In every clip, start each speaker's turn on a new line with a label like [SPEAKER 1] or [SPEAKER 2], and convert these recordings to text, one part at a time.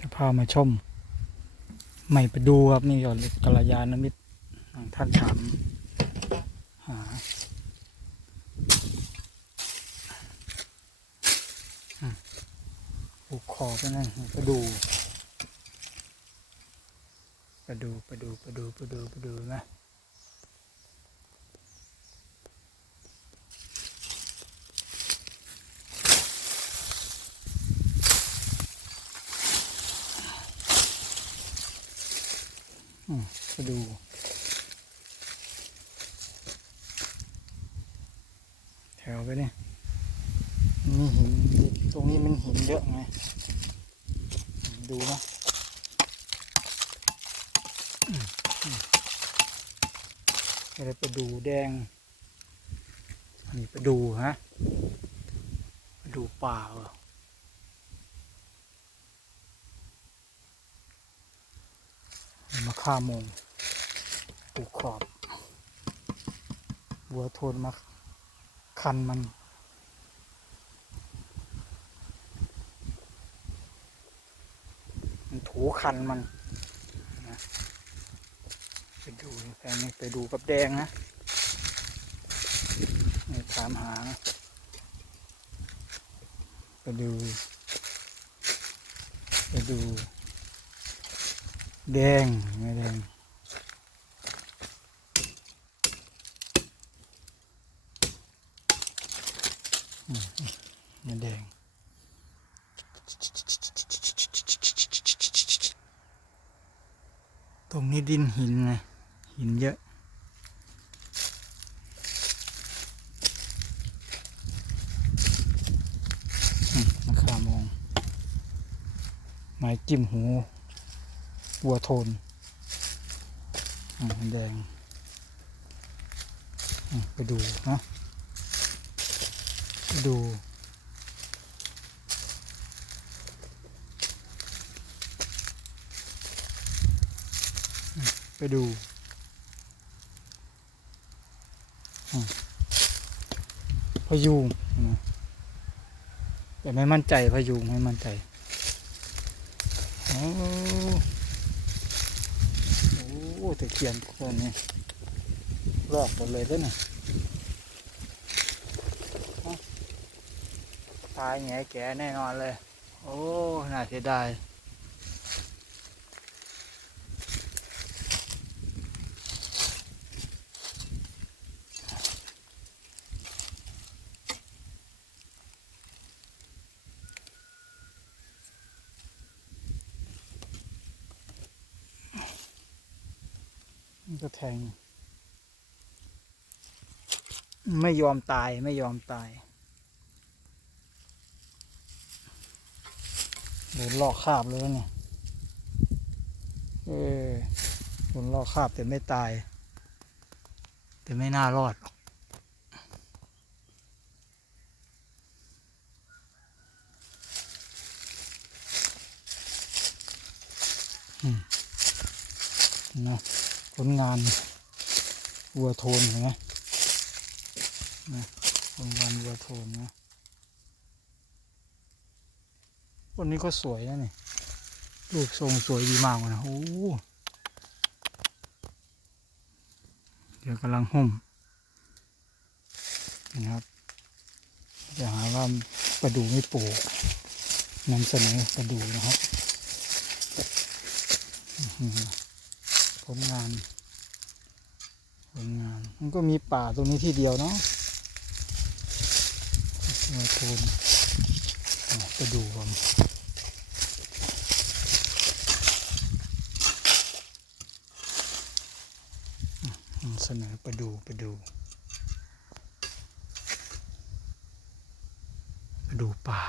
[SPEAKER 1] จะพามาชมไม่ไปดูครับนี่ก่อนกัลยาณมิตรท่านถามหาผูกคอไปนั่นไปดูไปดูไปดูไปดูไปดูไปดูนะ อืมไปดู แถวไปเนี่ยมีหินตรงนี้มันหินเยอะไง ดูนะอะไรไปดูแดงนี่ไปดูฮะไปดูป่าเหรอ มาฆ่ามงปลูกขอบวัวโทนมาคันมันมันถูคันมันนะไปดูแฟนนี่ไปดูกับแดงนะนี่ถามหานะไปดู ไปดู แดงไม่แดงมไม่แดงตรงนี้ดินหินไงหินเยอะมราคามองไม้จิ้มหู วัวโทนอืมแดงไปดูนะไปดู ไปดูพยุงแต่ไม่มั่นใจพยุงไม่มั่นใจโอ้ ตะเคียนคนนี้ลอกหมดเลยด้วยนะตายแง่แก่แน่นอนเลย โอ้ น่าเสียดาย มันก็แทง ไม่ยอมตายไม่ยอมตายโดนลอกคาบเลยเนี่ยเออโดนลอกคาบแต่ไม่ตาย แต่ไม่น่ารอดหรอกอืมนะ ผลงานวัวโทนเห็นไหมรางวัลวัวโทนนะต้นนี้ก็สวยนะนี่รูปทรงสวยดีมากเลยนะโอ้โหเดี๋ยวกำลังห่มนะครับจะหาว่าประดูไม่ปลูกนำเสนอประดูนะครับ ผลงานผลงานมันก็มีป่าตรงนี้ที่เดียวเนาะมาโทนอะไปดูกันอะนำเสนอไปดูไปดูไปดูป่า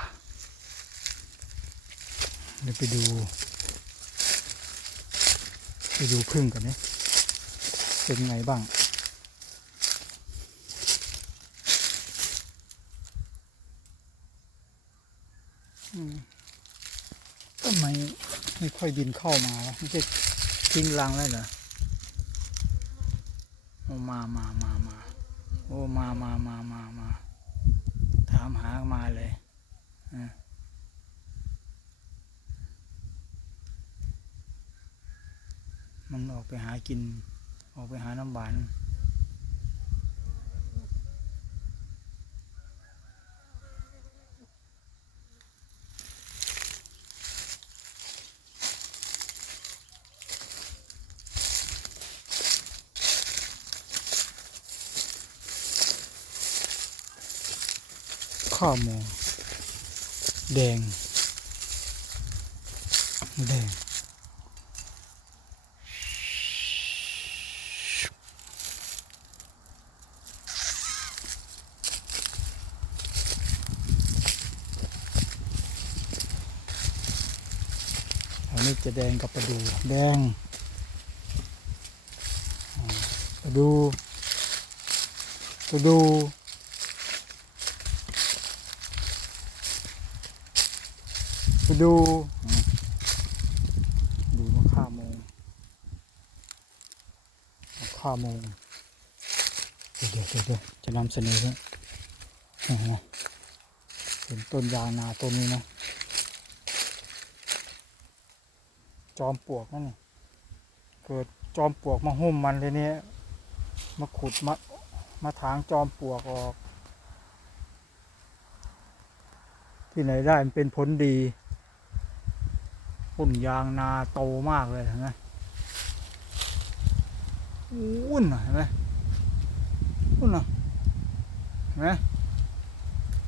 [SPEAKER 1] เดี๋ยวไปดู ไปดูพึ่งกันนี่เป็นไงบ้างทำไมไม่ค่อยบินเข้ามาวะไม่ใช่ทิ้งรังแล้วเหรอโอ้มามามามาโอ้มามามามามาถามหามาเลยอะ มันออกไปหากิน ออกไปหาน้ำหวานข้าวหมูแดง แดง จะแดงกับประดูแดงอ่าประดูประดูไปดูดูมะข่าโมงมะข่าโมงเดี๋ยวเดี๋ยวจะนำเสนอนะอ๋อเป็นต้นยางนาต้นนี้นะ จอมปลวกนั่นนี่เกิดจอมปลวกมาหุ้มมันเลยเนี่ยมาขุดมามาถางจอมปลวกออก ที่ไหนได้มันเป็นผลดีต้นยางนาโตมากเลยเห็นไหมอุ้นเห็นไหมอุ้นน่ะเห็นไหม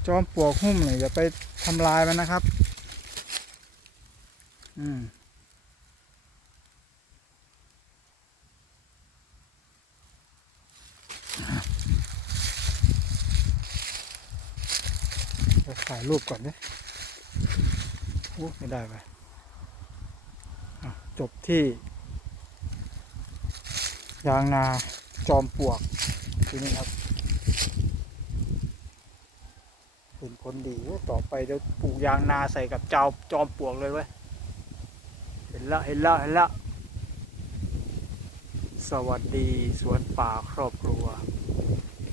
[SPEAKER 1] จอมปลวกหุ้มเนี่ยอย่าไปทำลายมันนะครับ อืม ถ่ายรูปก่อนเนี่ยโอ้ไม่ได้ไปจบที่ ยางนาจอมปลวกที่นี่ครับเป็นผลดีต่อไปเดี๋ยวปลูกยางนาใส่กับเจ้าจอมปลวกเลยเว้ยเห็นละเห็นละเห็นละสวัสดีสวนป่าครอบครัว